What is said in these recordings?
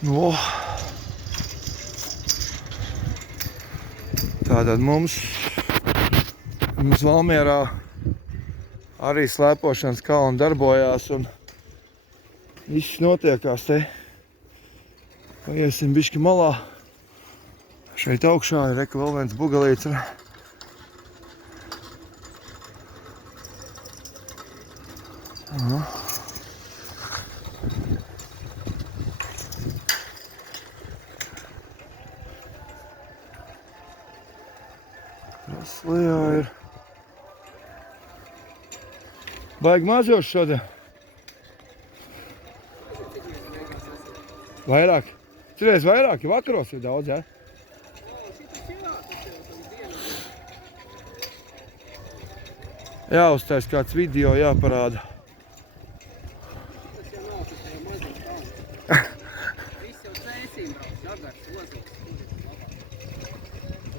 No. Tātad mums Valmierā arī slēpošanas kalni darbojās un viss notiekās te. Paiesim bišķi malā. Šeit augšā ir reka vēl viens bugalīts. Aha. Lejā ir baigi mazos šodien. Vairāk? Citreiz vairāk, jo vakaros ir daudz, jā? Jāuztais kāds video, jāparāda.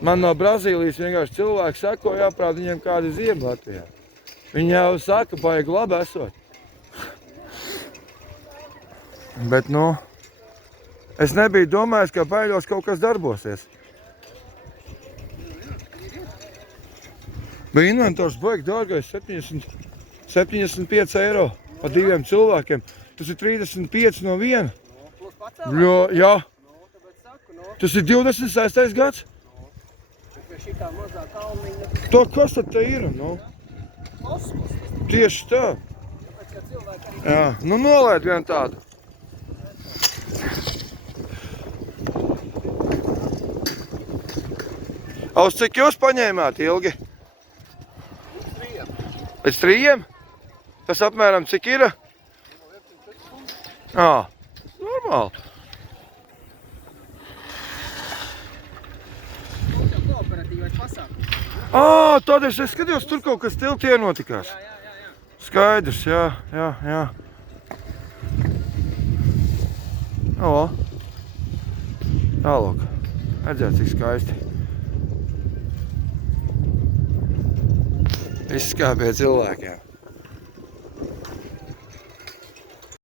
Man no Brazīlijas vienkārši cilvēki sako, jāprāt viņiem kādi ziema Latvijā. Viņi jau saka, baigi labi esot. Bet, nu, es nebiju domājis, ka Baiļos kaut kas darbosies. Bet inventors baigi dārgais, 75 eiro pa 2 cilvēkiem. Tas ir 35 no viena. Jā. Tas ir 26. gads. To kas tad te ir, nu? Tieši tā. Jā, nu nolaid vienu tādu. Uz cik jūs paņēmāt ilgi? Pēc 3? Tas apmēram cik ir? Ā, normāli. Ā, tādēļ es skatījos, tur kaut kas tiltie notikās. Skaidrs, jā. O, tālāk. Redzēt, cik skaisti. Viss kā pie cilvēkiem.